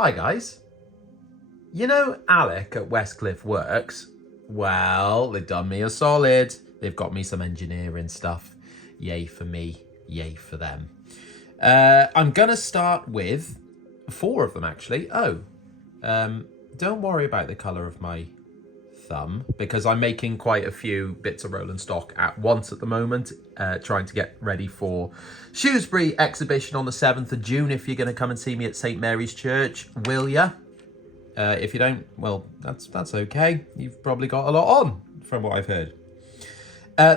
Hi guys. You know Alec at Westcliff Works? Well, they've done me a solid. They've got me some engineering stuff. Yay for me, yay for them. I'm gonna start with 4 of them actually. Don't worry about the colour of my thumb because I'm making quite a few bits of rolling stock at once at the moment, trying to get ready for Shrewsbury exhibition on the 7th of June. If you're going to come and see me at St Mary's Church, will ya? If you don't, well, that's okay. You've probably got a lot on from what I've heard.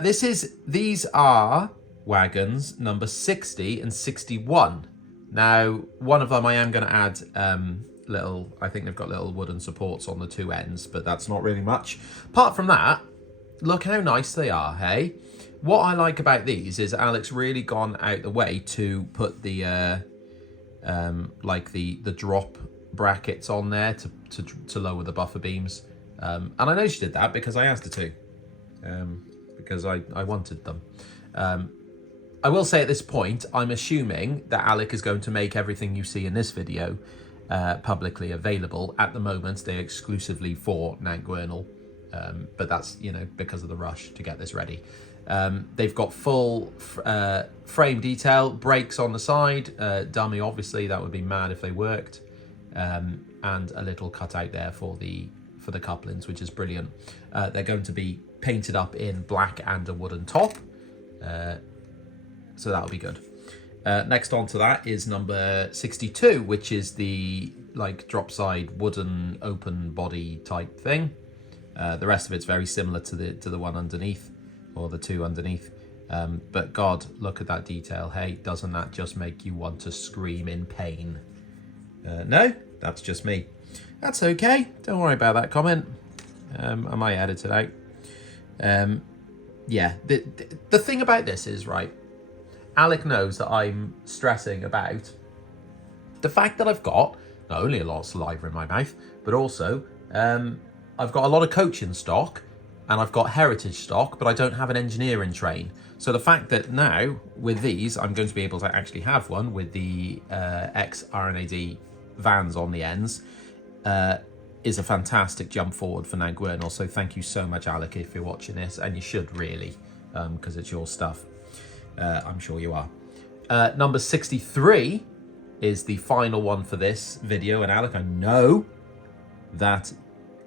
These are wagons number 60 and 61. Now, one of them I am going to add I think they've got little wooden supports on the 2 ends, but that's not really much. Apart from that, look how nice they are, hey? What I like about these is Alec's really gone out the way to put the the drop brackets on there to lower the buffer beams. And I know she did that because I asked her to, because I wanted them. I will say at this point, I'm assuming that Alec is going to make everything you see in this video publicly available. At the moment, they're exclusively for Nantgwernal, but that's, you know, because of the rush to get this ready. They've got full frame detail, brakes on the side, dummy obviously, that would be mad if they worked, and a little cutout there for the couplings, which is brilliant. They're going to be painted up in black and a wooden top, so that'll be good. Next on to that is number 62, which is the drop side wooden open body type thing. The rest of it's very similar to the one underneath, or the 2 underneath. But God, look at that detail. Hey, doesn't that just make you want to scream in pain? No, that's just me. That's okay. Don't worry about that comment. I might edit it out. Yeah, the thing about this is, right, Alec knows that I'm stressing about the fact that I've got not only a lot of saliva in my mouth, but also I've got a lot of coaching stock and I've got heritage stock, but I don't have an engineering train. So the fact that now with these, I'm going to be able to actually have one with the ex-RNAD vans on the ends is a fantastic jump forward for Nantgwernal. So thank you so much, Alec, if you're watching this, and you should really, because it's your stuff. I'm sure you are. Number 63 is the final one for this video. And Alec, I know that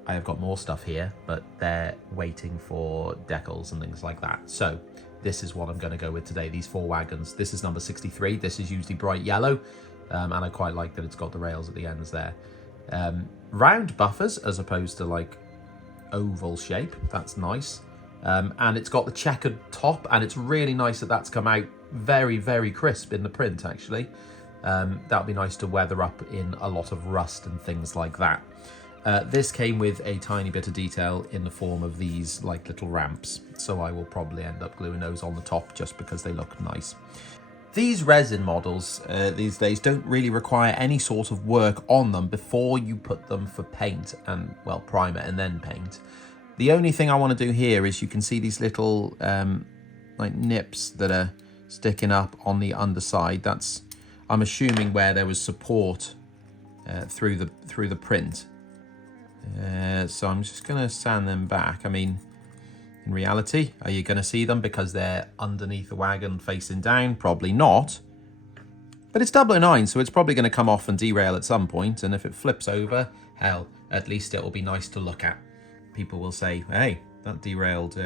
I have got more stuff here, but they're waiting for decals and things like that. So this is what I'm going to go with today, these 4 wagons. This is number 63. This is usually bright yellow, and I quite like that it's got the rails at the ends there. Round buffers as opposed to oval shape. That's nice. And it's got the checkered top, and it's really nice that that's come out very, very crisp in the print, actually. That'll be nice to weather up in a lot of rust and things like that. This came with a tiny bit of detail in the form of these little ramps, so I will probably end up gluing those on the top just because they look nice. These resin models these days don't really require any sort of work on them before you put them for paint and, well, primer and then paint. The only thing I want to do here is you can see these little nips that are sticking up on the underside. That's, I'm assuming, where there was support through the print. So I'm just going to sand them back. I mean, in reality, are you going to see them because they're underneath the wagon facing down? Probably not. But it's 009, so it's probably going to come off and derail at some point. And if it flips over, hell, at least it will be nice to look at. People will say, hey, that derailed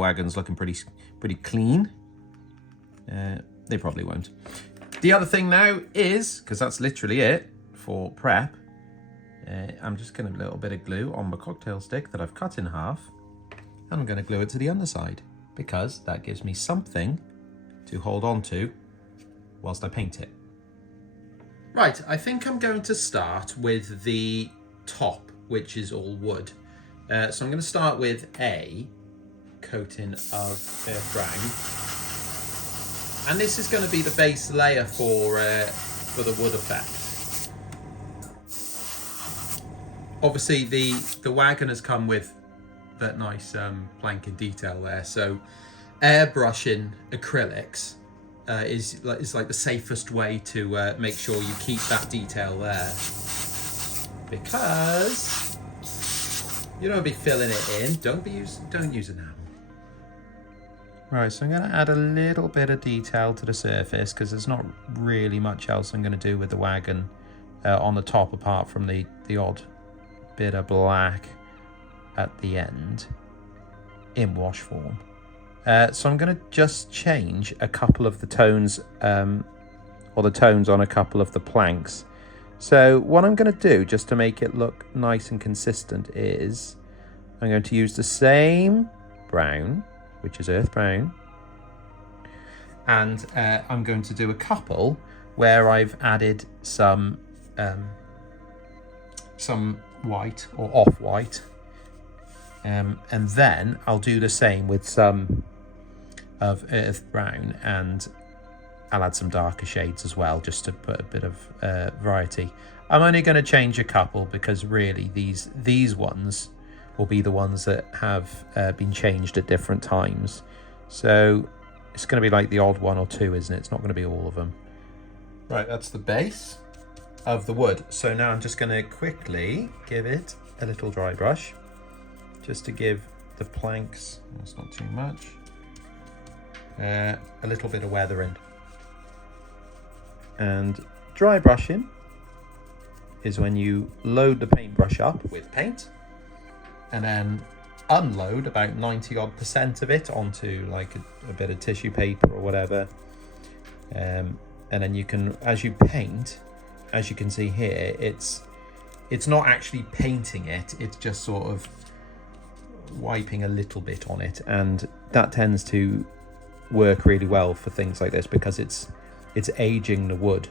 wagon's looking pretty clean. They probably won't. The other thing now is, because that's literally it for prep, I'm just going to put a little bit of glue on my cocktail stick that I've cut in half, and I'm going to glue it to the underside because that gives me something to hold on to whilst I paint it. Right, I think I'm going to start with the top, which is all wood. So I'm going to start with a coating of earth brown, and this is going to be the base layer for the wood effect. Obviously, the wagon has come with that nice planking detail there, so airbrushing acrylics is like the safest way to make sure you keep that detail there. because you don't be filling it in. Don't use enamel. Right, so I'm going to add a little bit of detail to the surface because there's not really much else I'm going to do with the wagon on the top apart from the odd bit of black at the end in wash form. So I'm going to just change a couple of the tones or the tones on a couple of the planks. So what I'm going to do just to make it look nice and consistent is I'm going to use the same brown, which is earth brown, and I'm going to do a couple where I've added some white or off-white, and then I'll do the same with some of earth brown, and I'll add some darker shades as well just to put a bit of variety. I'm only going to change a couple because really these ones will be the ones that have been changed at different times. So it's going to be like the odd one or two, isn't it? It's not going to be all of them. Right, that's the base of the wood. So now I'm just going to quickly give it a little dry brush just to give the planks, that's not too much, a little bit of weathering. And dry brushing is when you load the paintbrush up with paint and then unload about 90% of it onto like a bit of tissue paper or whatever, and then you can, as you paint, as you can see here, it's not actually painting it, it's just sort of wiping a little bit on it, and that tends to work really well for things like this because it's aging the wood.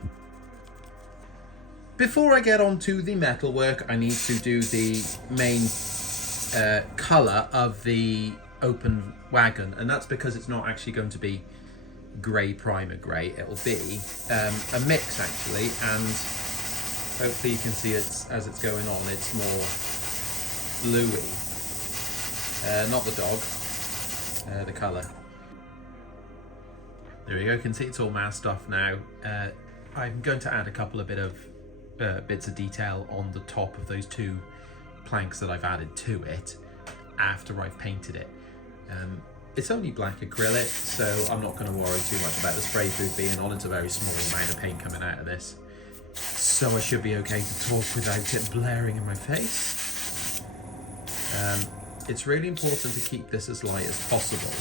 Before I get on to the metalwork, I need to do the main colour of the open wagon, and that's because it's not actually going to be grey primer grey. It'll be a mix actually, and hopefully you can see it as it's going on. It's more bluey, not the dog, the colour. There we go, you can see it's all masked off now. I'm going to add a couple of bits of detail on the top of those two planks that I've added to it after I've painted it. It's only black acrylic, so I'm not going to worry too much about the spray food being on. It's a very small amount of paint coming out of this, so I should be okay to talk without it blaring in my face. It's really important to keep this as light as possible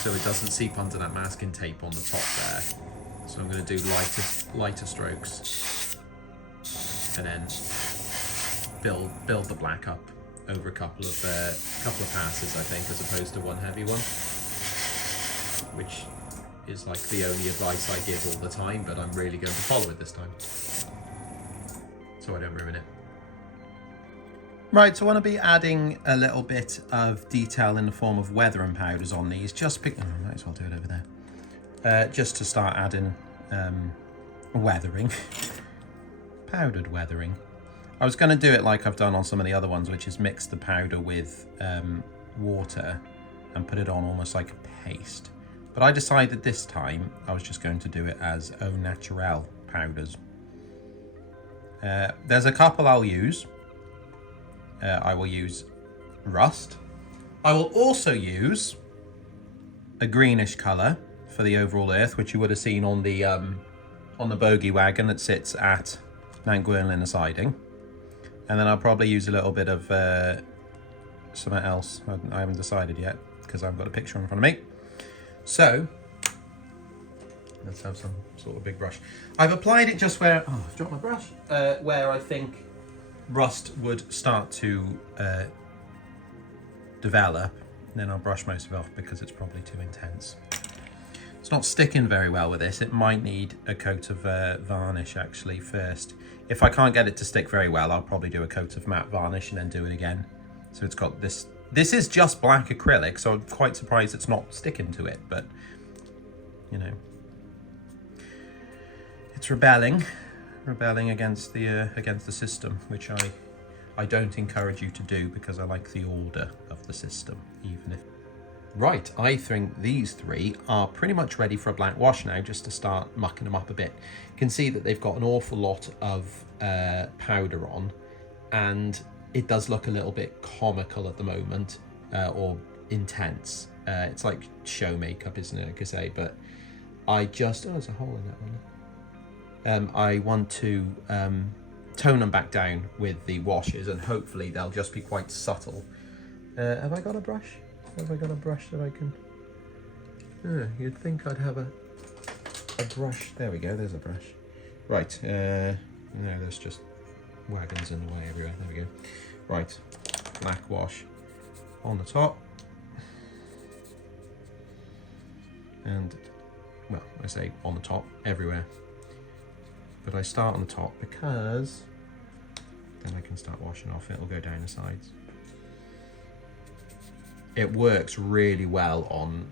so it doesn't seep under that masking tape on the top there. So I'm going to do lighter strokes and then build the black up over a couple of passes, I think, as opposed to one heavy one, which is like the only advice I give all the time, but I'm really going to follow it this time so I don't ruin it. Right, so I want to be adding a little bit of detail in the form of weathering powders on these. I might as well do it over there. Just to start adding weathering, powdered weathering. I was going to do it like I've done on some of the other ones, which is mix the powder with water and put it on almost like a paste. But I decided this time I was just going to do it as au naturel powders. There's a couple I'll use. I will use rust. I will also use a greenish colour for the overall earth, which you would have seen on the bogie wagon that sits at Llangwrnlyn siding. And then I'll probably use a little bit of something else. I haven't decided yet because I've got a picture in front of me. So let's have some sort of big brush. I've applied it just where, oh, I've dropped my brush, where I think rust would start to develop. Then I'll brush most of it off because it's probably too intense. It's not sticking very well with this. It might need a coat of varnish actually first. If I can't get it to stick very well, I'll probably do a coat of matte varnish and then do it again. So it's got this. This is just black acrylic, so I'm quite surprised it's not sticking to it, but you know, it's rebelling against the system, which I don't encourage you to do because I like the order of the system, even if Right, I think these three are pretty much ready for a black wash now, just to start mucking them up a bit. You can see that they've got an awful lot of powder on, and it does look a little bit comical at the moment, or intense. It's like show makeup, isn't it, like I say, but I just, oh, there's a hole in that one. I want to tone them back down with the washes, and hopefully they'll just be quite subtle. Have I got a brush? Have I got a brush that I can... you'd think I'd have a brush. There we go, there's a brush. Right, no, there's just wagons in the way everywhere. There we go. Right, black wash on the top. And, well, I say on the top, everywhere. But I start on the top because then I can start washing off. It'll go down the sides. It works really well on,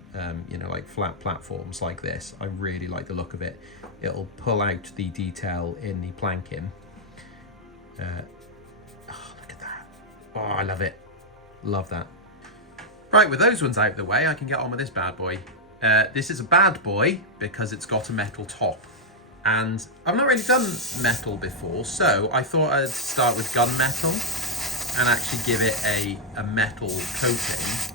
you know, like flat platforms like this. I really like the look of it. It'll pull out the detail in the planking. Oh, look at that. Oh, I love it. Love that. Right, with those ones out of the way, I can get on with this bad boy. This is a bad boy because it's got a metal top. And I've not really done metal before, so I thought I'd start with gunmetal and actually give it a metal coating.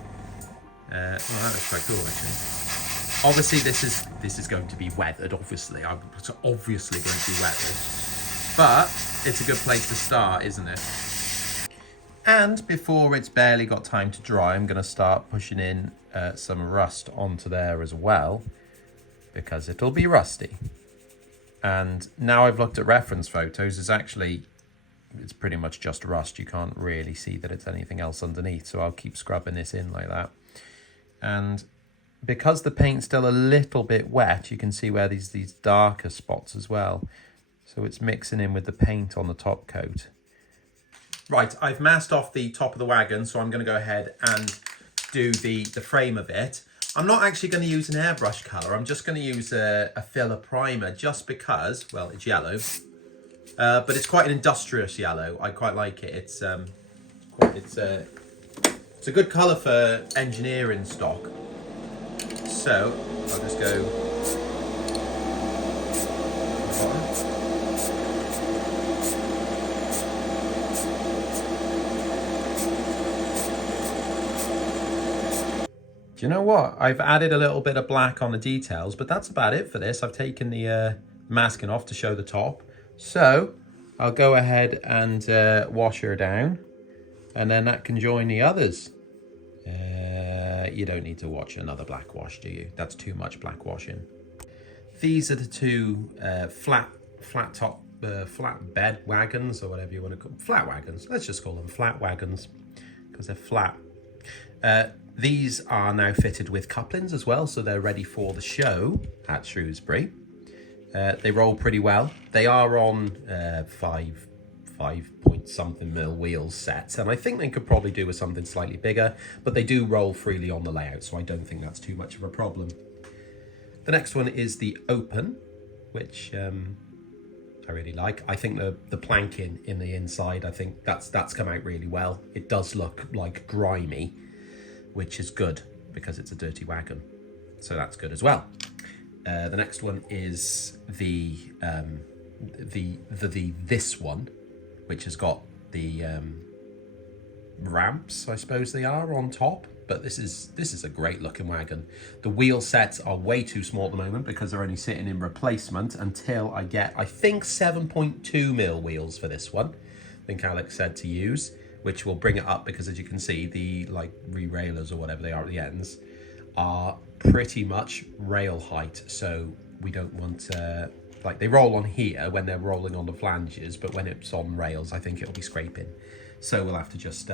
Well, that looks quite cool, actually. Obviously, this is going to be weathered. Obviously, it's obviously going to be weathered, but it's a good place to start, isn't it? And before it's barely got time to dry, I'm going to start pushing in some rust onto there as well, because it'll be rusty. And now I've looked at reference photos, it's pretty much just rust. You can't really see that it's anything else underneath, so I'll keep scrubbing this in like that. And because the paint's still a little bit wet, you can see where these darker spots as well. So it's mixing in with the paint on the top coat. Right, I've masked off the top of the wagon, so I'm going to go ahead and do the frame of it. I'm not actually going to use an airbrush colour. I'm just going to use a filler primer, just because, well, it's yellow. But it's quite an industrious yellow. I quite like it. It's a good colour for engineering stock. So I'll just go. Do you know what? I've added a little bit of black on the details, but that's about it for this. I've taken the masking off to show the top. So I'll go ahead and wash her down, and then that can join the others. You don't need to watch another black wash, do you? That's too much black washing. These are the two flat bed wagons, or whatever you want to call them. Flat wagons. Let's just call them flat wagons because they're flat. These are now fitted with couplings as well, so they're ready for the show at Shrewsbury. They roll pretty well. They are on 5 point something mil wheels sets, and I think they could probably do with something slightly bigger, but they do roll freely on the layout, so I don't think that's too much of a problem. The next one is the open, which I really like. I think the planking in the inside, I think that's come out really well. It does look like grimy, which is good because it's a dirty wagon, so that's good as well. The next one is this one, which has got the ramps, I suppose they are, on top. But this is a great looking wagon. The wheel sets are way too small at the moment because they're only sitting in replacement until I get, I think, 7.2 mil wheels for this one. I think Alex said to use, which will bring it up because, as you can see, the like re-railers or whatever they are at the ends are pretty much rail height. So we don't want like they roll on here when they're rolling on the flanges, but when it's on rails, I think it'll be scraping. So we'll have to just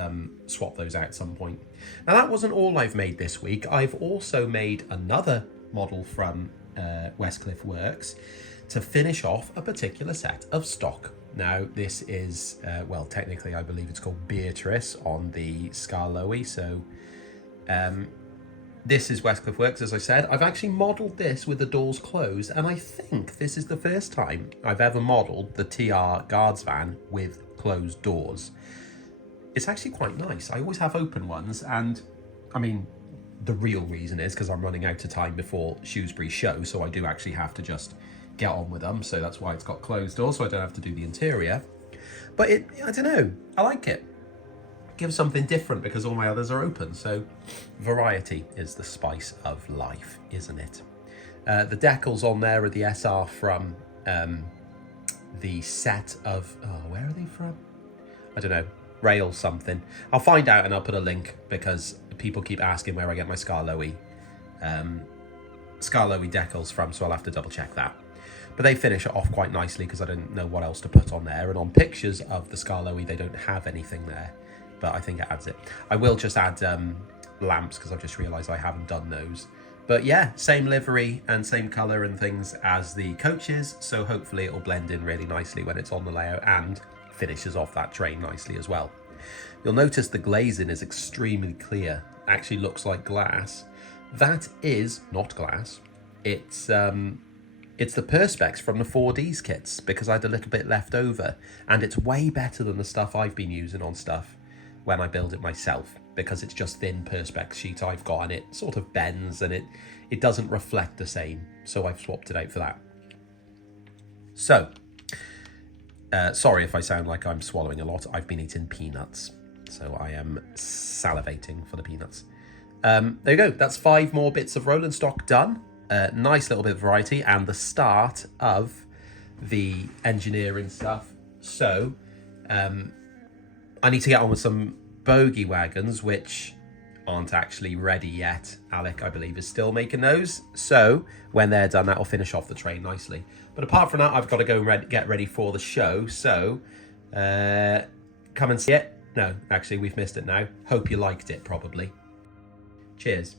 swap those out at some point. Now that wasn't all I've made this week. I've also made another model from Westcliff Works to finish off a particular set of stock. Now this is, well, technically I believe it's called Beatrice on the Skarloey. So this is Westcliff Works, as I said. I've actually modelled this with the doors closed, and I think this is the first time I've ever modelled the TR guards van with closed doors. It's actually quite nice. I always have open ones, and I mean, the real reason is because I'm running out of time before Shrewsbury's show, so I do actually have to just get on with them. So that's why it's got closed doors, so I don't have to do the interior. But I don't know, I like it. Gives something different because all my others are open. So variety is the spice of life, isn't it? The decals on there are the SR from the set of, where are they from? I don't know, Rail something. I'll find out and I'll put a link because people keep asking where I get my Skarloey decals from, so I'll have to double check that. But they finish it off quite nicely because I don't know what else to put on there. And on pictures of the Skarloey, they don't have anything there, but I think it adds it. I will just add lamps because I've just realised I haven't done those. But yeah, same livery and same colour and things as the coaches, so hopefully it'll blend in really nicely when it's on the layout and finishes off that train nicely as well. You'll notice the glazing is extremely clear, actually looks like glass. That is not glass, it's the perspex from the 4Ds kits because I had a little bit left over, and it's way better than the stuff I've been using on stuff when I build it myself, because it's just thin perspex sheet I've got and it sort of bends and it doesn't reflect the same, so I've swapped it out for that. So, sorry if I sound like I'm swallowing a lot, I've been eating peanuts, so I am salivating for the peanuts. There you go, that's 5 more bits of rolling stock done. Nice little bit of variety and the start of the engineering stuff. So, I need to get on with some bogey wagons, which aren't actually ready yet. Alec, I believe, is still making those. So when they're done, that'll finish off the train nicely. But apart from that, I've got to go and get ready for the show. So come and see it. No, actually, we've missed it now. Hope you liked it, probably. Cheers.